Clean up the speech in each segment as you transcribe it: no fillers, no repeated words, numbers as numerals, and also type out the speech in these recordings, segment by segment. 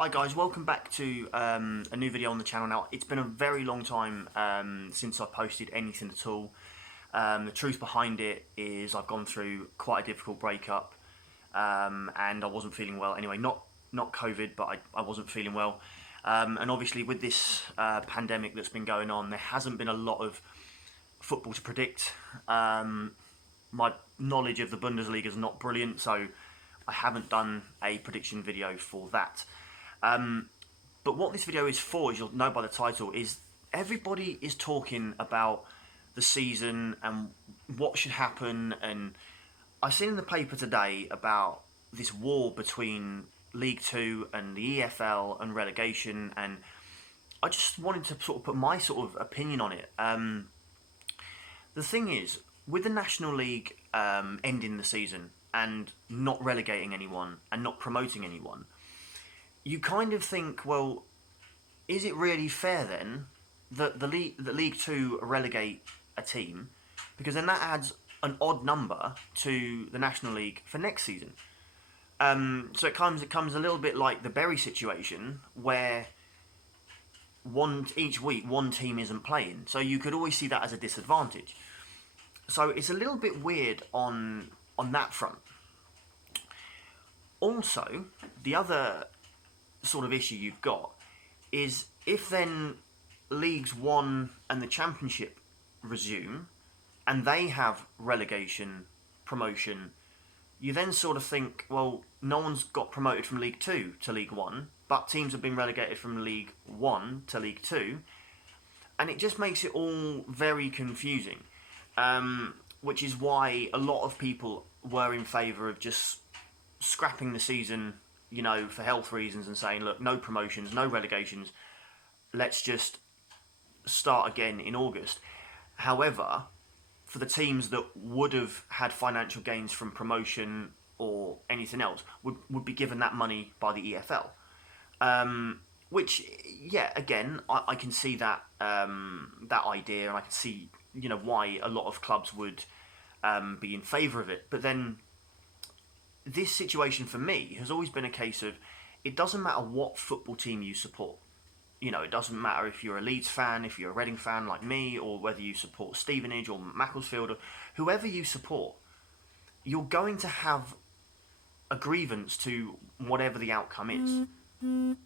Hi guys, welcome back to a new video on the channel. Now, it's been a very long time since I posted anything at all. The truth behind it is I've gone through quite a difficult breakup and I wasn't feeling well. Anyway, not COVID, but I wasn't feeling well. And obviously with this pandemic that's been going on, there hasn't been a lot of football to predict. My knowledge of the Bundesliga is not brilliant, so I haven't done a prediction video for that. But what this video is for, as you'll know by the title, is everybody is talking about the season and what should happen. And I've seen in the paper today about this war between League Two and the EFL and relegation, and I just wanted to sort of put my sort of opinion on it. The thing is, with the National League ending the season and not relegating anyone and not promoting anyone, you kind of think, well, is it really fair then that the League Two relegate a team, because then that adds an odd number to the National League for next season. So it comes a little bit like the Bury situation, where each week one team isn't playing, so you could always see that as a disadvantage. So it's a little bit weird on that front. Also, the other sort of issue you've got is if then Leagues 1 and the Championship resume and they have relegation, promotion, you then sort of think, well, no one's got promoted from League 2 to League 1, but teams have been relegated from League 1 to League 2, and it just makes it all very confusing, which is why a lot of people were in favour of just scrapping the season, you know, for health reasons, and saying, look, no promotions, no relegations, let's just start again in August. However, for the teams that would have had financial gains from promotion or anything else, would be given that money by the EFL. Which, yeah, again, I can see that that idea, and I can see, you know, why a lot of clubs would be in favour of it. But then this situation for me has always been a case of, it doesn't matter what football team you support. You know, it doesn't matter if you're a Leeds fan, if you're a Reading fan like me, or whether you support Stevenage or Macclesfield, or whoever you support, you're going to have a grievance to whatever the outcome is.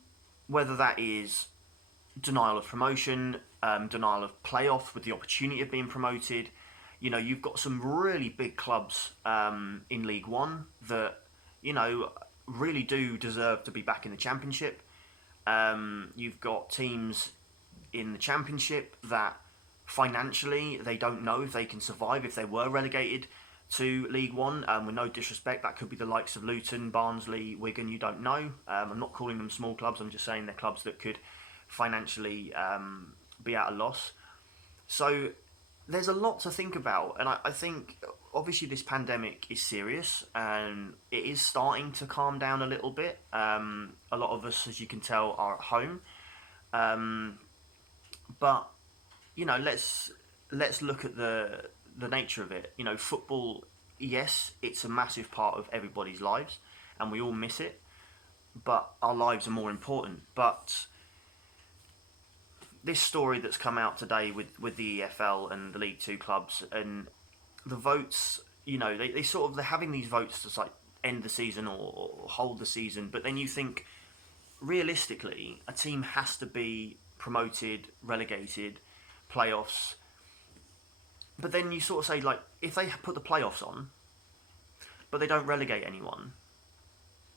Whether that is denial of promotion, denial of playoffs with the opportunity of being promoted. You know, you've got some really big clubs in League One that, you know, really do deserve to be back in the Championship. You've got teams in the Championship that financially they don't know if they can survive if they were relegated to League One. With no disrespect, that could be the likes of Luton, Barnsley, Wigan, you don't know. I'm not calling them small clubs, I'm just saying they're clubs that could financially be at a loss. So there's a lot to think about, and I think obviously this pandemic is serious and it is starting to calm down a little bit. A lot of us, as you can tell, are at home, but you know, let's look at the nature of it. You know, football, yes, it's a massive part of everybody's lives and we all miss it, but our lives are more important. But this story that's come out today with the EFL and the League Two clubs and the votes, you know, they're having these votes to like end the season or hold the season, but then you think, realistically, a team has to be promoted, relegated, playoffs. But then you sort of say, like, if they put the playoffs on, but they don't relegate anyone,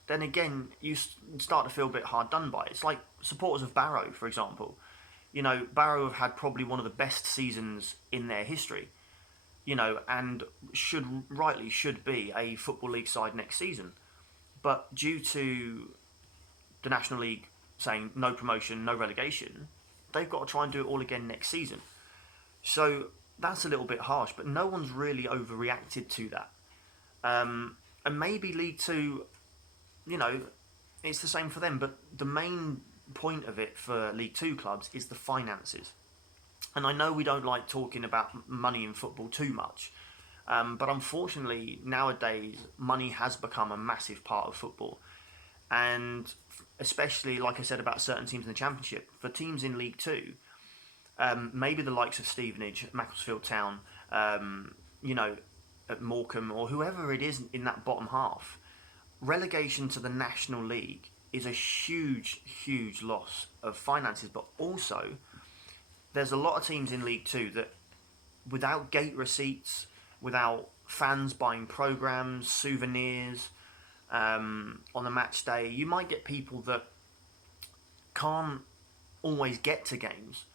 then again, you start to feel a bit hard done by. It's like supporters of Barrow, for example. You know, Barrow have had probably one of the best seasons in their history, you know, and rightly should be a Football League side next season. But due to the National League saying no promotion, no relegation, they've got to try and do it all again next season. So that's a little bit harsh, but no one's really overreacted to that. And maybe League Two, you know, it's the same for them, but the main point of it for League Two clubs is the finances. And I know we don't like talking about money in football too much, but unfortunately nowadays money has become a massive part of football. And especially, like I said about certain teams in the Championship, for teams in League Two, maybe the likes of Stevenage, Macclesfield Town, you know, at Morecambe or whoever it is in that bottom half, relegation to the National League is a huge, huge loss of finances. But also, there's a lot of teams in League Two that, without gate receipts, without fans buying programs, souvenirs on the match day, you might get people that can't always get to games.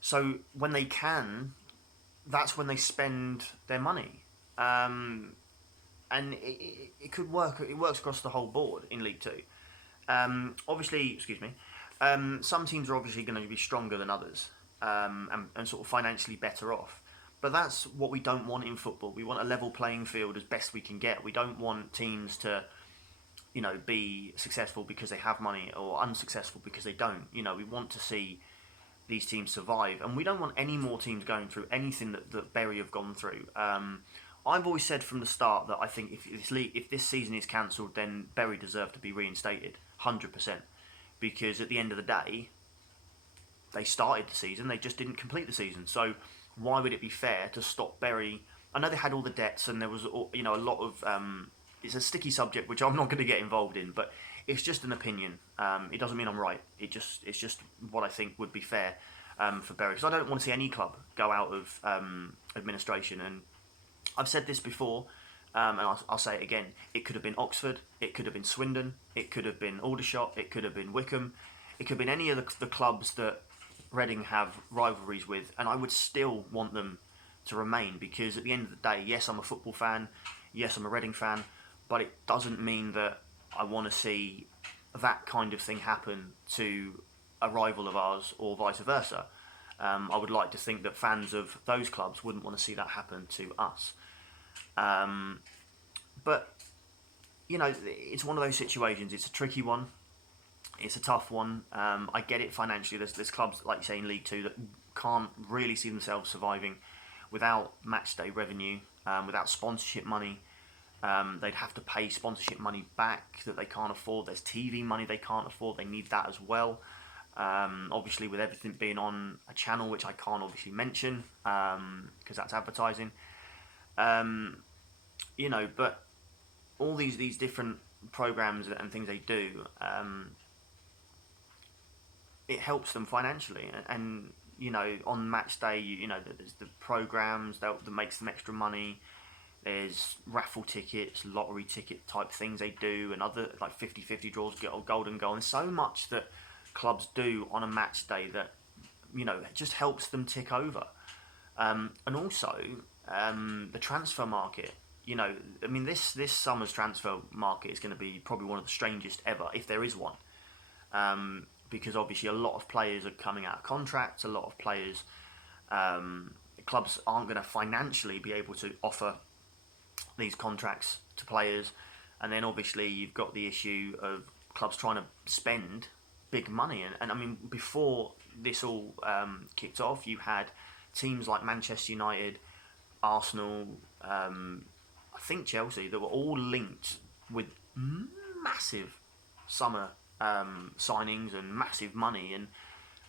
So when they can, that's when they spend their money. And it could work. It works across the whole board in League Two. Obviously, excuse me. Some teams are obviously going to be stronger than others, and sort of financially better off. But that's what we don't want in football. We want a level playing field as best we can get. We don't want teams to, be successful because they have money or unsuccessful because they don't. We want to see these teams survive, and we don't want any more teams going through anything that Bury have gone through. I've always said from the start that I think if this season is cancelled, then Bury deserve to be reinstated, 100%. Because at the end of the day, they started the season, they just didn't complete the season. So why would it be fair to stop Bury? I know they had all the debts, and there was a lot of. It's a sticky subject which I'm not going to get involved in, but it's just an opinion. It doesn't mean I'm right. It's just what I think would be fair for Bury, because I don't want to see any club go out of administration. And I've said this before, and I'll say it again. It could have been Oxford, it could have been Swindon, it could have been Aldershot, it could have been Wickham, it could have been any of the clubs that Reading have rivalries with, and I would still want them to remain, because at the end of the day, yes, I'm a football fan, yes, I'm a Reading fan, but it doesn't mean that I want to see that kind of thing happen to a rival of ours or vice versa. I would like to think that fans of those clubs wouldn't want to see that happen to us. But, it's one of those situations. It's a tricky one. It's a tough one. I get it financially. There's clubs, like you say, in League Two that can't really see themselves surviving without match day revenue, without sponsorship money. They'd have to pay sponsorship money back that they can't afford. There's TV money they can't afford. They need that as well. Obviously, with everything being on a channel which I can't obviously mention because that's advertising. But all these different programs and things they do, it helps them financially. And on match day, there's the programs that makes them extra money. There's raffle tickets, lottery ticket type things they do, and other like 50-50 draws, golden goal. And so much that clubs do on a match day that it just helps them tick over. And also the transfer market. This summer's transfer market is going to be probably one of the strangest ever, if there is one. Because obviously a lot of players are coming out of contracts. A lot of players, clubs aren't going to financially be able to offer these contracts to players, and then obviously you've got the issue of clubs trying to spend big money. And I mean, before this all kicked off, you had teams like Manchester United, Arsenal, I think Chelsea, that were all linked with massive summer signings and massive money,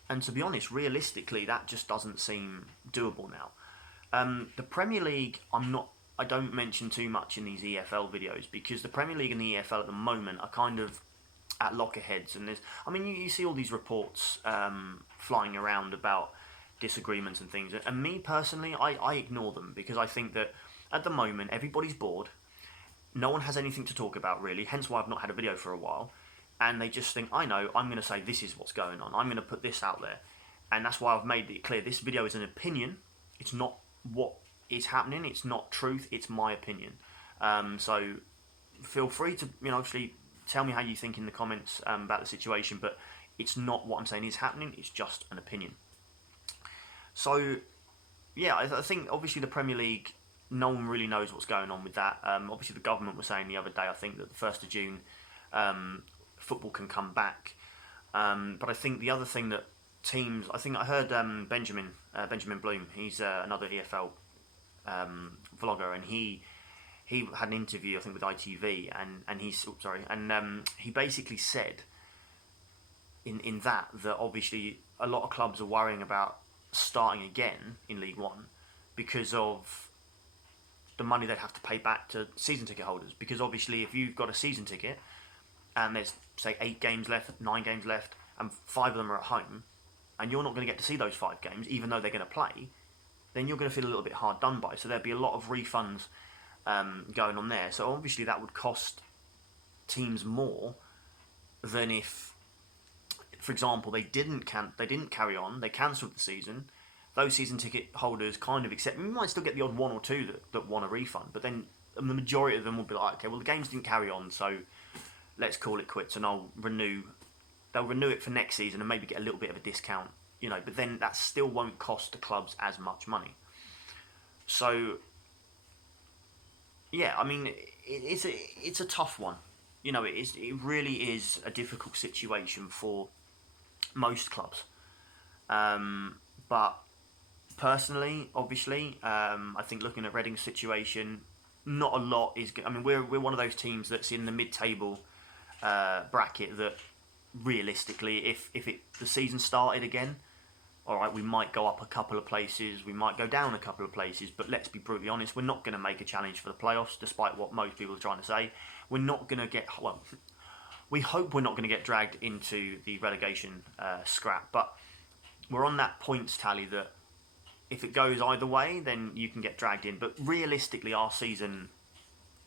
and to be honest, realistically, that just doesn't seem doable now. The Premier League, I don't mention too much in these EFL videos, because the Premier League and the EFL at the moment are kind of at loggerheads, and you see all these reports flying around about disagreements and things, and me personally, I ignore them, because I think that at the moment everybody's bored, no one has anything to talk about really, hence why I've not had a video for a while, and they just think, I know, I'm going to say this is what's going on, I'm going to put this out there, and that's why I've made it clear this video is an opinion, it's not what is happening, it's not truth, it's my opinion. So feel free to obviously tell me how you think in the comments about the situation, but it's not what I'm saying is happening, it's just an opinion. So yeah, I think obviously the Premier League, no one really knows what's going on with that. Obviously the government was saying the other day, I think that the 1st of June football can come back, but I think the other thing that teams, I think I heard Benjamin Bloom, he's another EFL vlogger, and he he had an interview, I think, with ITV, and he basically said in that obviously a lot of clubs are worrying about starting again in League One because of the money they'd have to pay back to season ticket holders. Because obviously, if you've got a season ticket and there's say 8 games left, 9 games left, and 5 of them are at home, and you're not going to get to see those 5 games, even though they're going to play, then you're going to feel a little bit hard done by. So there'd be a lot of refunds going on there. So obviously that would cost teams more than if, for example, they didn't carry on, they cancelled the season. Those season ticket holders kind of accept. You might still get the odd 1 or 2 that want a refund, but then the majority of them will be like, okay, well the games didn't carry on, so let's call it quits, and They'll renew it for next season and maybe get a little bit of a discount, But then that still won't cost the clubs as much money. So, yeah, I mean, it's a tough one. It really is a difficult situation for most clubs. But personally, obviously, I think looking at Reading's situation, not a lot is. I mean, we're one of those teams that's in the mid-table bracket that realistically, if the season started again, all right, we might go up a couple of places, we might go down a couple of places, but let's be brutally honest, we're not going to make a challenge for the playoffs, despite what most people are trying to say. We're not going to get, well, we hope we're not going to get dragged into the relegation scrap, but we're on that points tally that if it goes either way, then you can get dragged in. But realistically, our season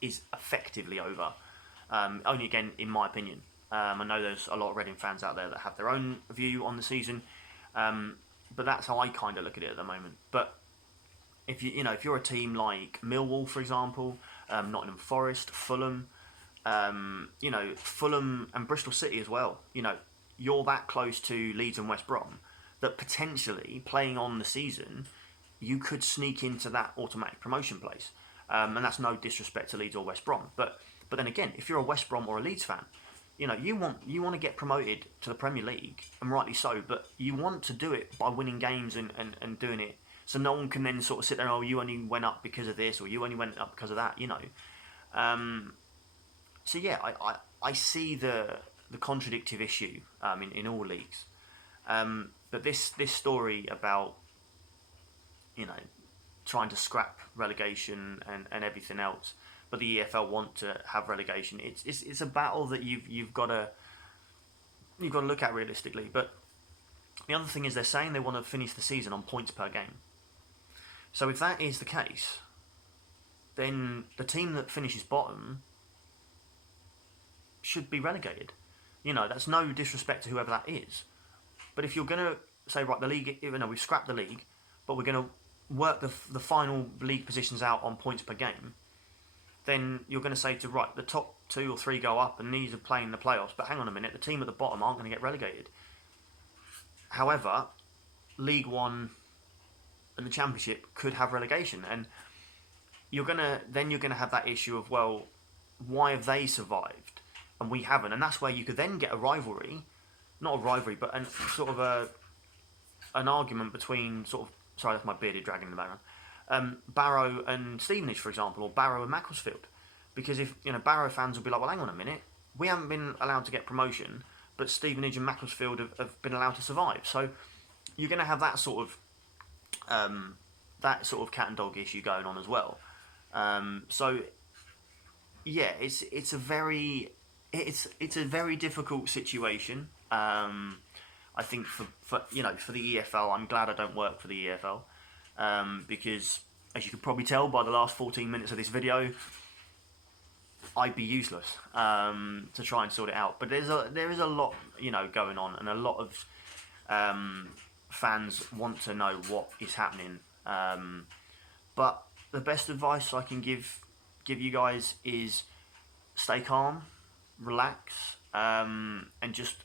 is effectively over. Only again, in my opinion. I know there's a lot of Reading fans out there that have their own view on the season, but that's how I kind of look at it at the moment. But if if you're a team like Millwall, for example, Nottingham Forest, Fulham, Fulham and Bristol City as well, you're that close to Leeds and West Brom that potentially playing on the season, you could sneak into that automatic promotion place, and that's no disrespect to Leeds or West Brom, but then again, if you're a West Brom or a Leeds fan, you want to get promoted to the Premier League, and rightly so, but you want to do it by winning games and doing it so no one can then sort of sit there and, oh, you only went up because of this, or you only went up because of that, So yeah, I see the contradictive issue in all leagues, but this story about trying to scrap relegation and everything else, but the EFL want to have relegation. It's a battle that you've got to look at realistically. But the other thing is they're saying they want to finish the season on points per game. So if that is the case, then the team that finishes bottom should be relegated. That's no disrespect to whoever that is. But if you're going to say, right, the league, we've scrapped the league, but we're going to work the final league positions out on points per game, then you're going to say to, right, the top 2 or 3 go up and these are playing the playoffs, but hang on a minute, the team at the bottom aren't going to get relegated. However, League One and the Championship could have relegation, and you're going to have that issue of, well, why have they survived and we haven't? And that's where you could then get a rivalry, not a rivalry, but an argument between sorry, that's my bearded dragon in the background, Barrow and Stevenage, for example, or Barrow and Macclesfield. Because if Barrow fans will be like, well, hang on a minute, we haven't been allowed to get promotion, but Stevenage and Macclesfield have been allowed to survive. So you're going to have that sort of cat and dog issue going on as well. So yeah, it's a very difficult situation. I think for the EFL, I'm glad I don't work for the EFL, because as you can probably tell by the last 14 minutes of this video, I'd be useless to try and sort it out. But there is a lot going on, and a lot of fans want to know what is happening. But the best advice I can give you guys is stay calm, relax, and just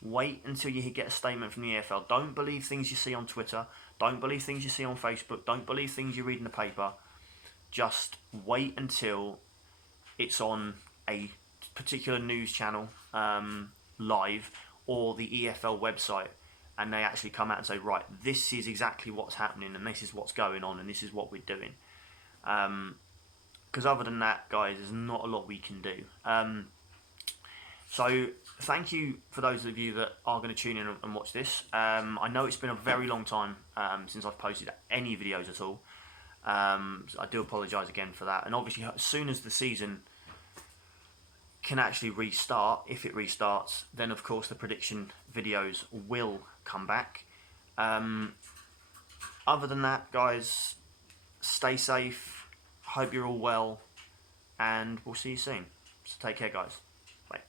wait until you get a statement from the EFL. Don't believe things you see on Twitter. Don't believe things you see on Facebook. Don't believe things you read in the paper. Just wait until it's on a particular news channel live, or the EFL website, and they actually come out and say, right, this is exactly what's happening, and this is what's going on, and this is what we're doing. Because other than that, guys, there's not a lot we can do. So thank you for those of you that are going to tune in and watch this. I know it's been a very long time since I've posted any videos at all. So I do apologise again for that. And obviously, as soon as the season can actually restart, if it restarts, then of course the prediction videos will come back. Other than that, guys, stay safe. Hope you're all well, and we'll see you soon. So take care, guys. Bye.